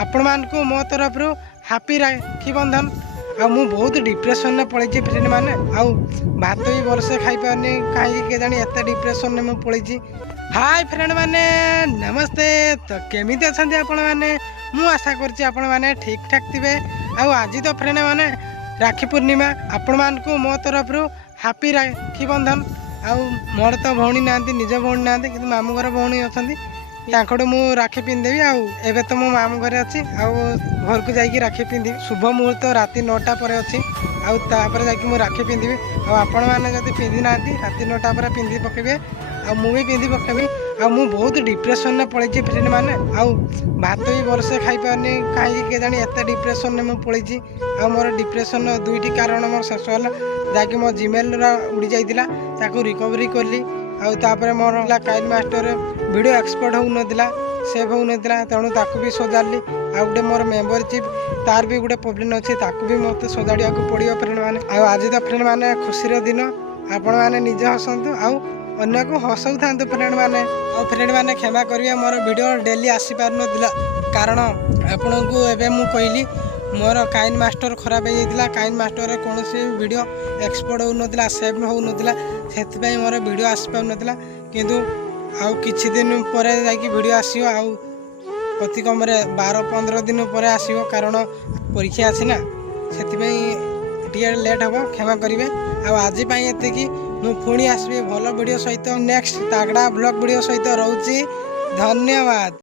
आपण मानकु मो तरफ हापी राखी बंधन। आ मु बहुत डिप्रेशन में पड़ी फ्रेंड मैंने भात भी भलसे खाई पारनी कहीं के जानी एत डिप्रेशन में मुझे। हाय फ्रेंड मैंने नमस्ते। तो केमी अच्छा आपण मैंने मु आशा करछि आपण मैंने ठीक ठाक थे। आज तो फ्रेंड मैंने राखी पूर्णिमा आपण मानकु मो तरफ हापी राखी बंधन। मोर तो भौणी ना निज भौणी ना कि मामू घर भौणी अच्छा मु राखी पिंधेबी। एबे तो मो मामू घरे अच्छी घर को जाकि राखी पिंधि शुभ मुहूर्त राति 9टा पर अच्छी आपर जाकि राखी पिंधि। आपण मैंने जब पिंधि ना राति 9टा पर पिंधि पकेबे भी पिंधि पकेबी। मु बहुत डिप्रेशन में पड़ी फ्रेंड मैंने भात भी भलसे खाई पारनी कहीं के जानी एत डिप्रेशन में मुझे। मोर डिप्रेशन दुईटी कारण मोर शेष है जहाँकि मो जीमेल उड़ी जाता रिकवरी कली। आपर मोर काइन मास्टर वीडियो एक्सपोर्ट हो नाला सेव हो नाला तेणु ताकू भी सजाड़ी। आ गए मोर मेम्बरशिप तार भी गोटे प्रोब्लेम अच्छे ताकू भी मत सजाड़ा पड़ो फ्रेंड मैंने। आज तो फ्रेंड मैंने खुशी दिन आपण मैंने निजे हसतु अन्य को हसौ था फ्रेंड मैंने। फ्रेंड मैंने क्षमा करेंगे मोर वीडियो डेली आसी पार ना कारण आपण को एवं मुझे कहली मोर काइन मास्टर खराब हो जाता। काइन मास्टर कौन वीडियो एक्सपोर्ट हो नाला सेव हो नाला से मोर वीडियो आसी पार नाला किंतु किछि दिन पर जाकि वीडियो आसियो अति कम 12-15 दिन पर आसियो कारण परीक्षा आसी ना से लेट हम क्षमा करेंगे। आज ये मु पुणी आसबि भल वीडियो सहित नेक्स्ट तागड़ा ब्लॉग वीडियो सहित रोची। धन्यवाद।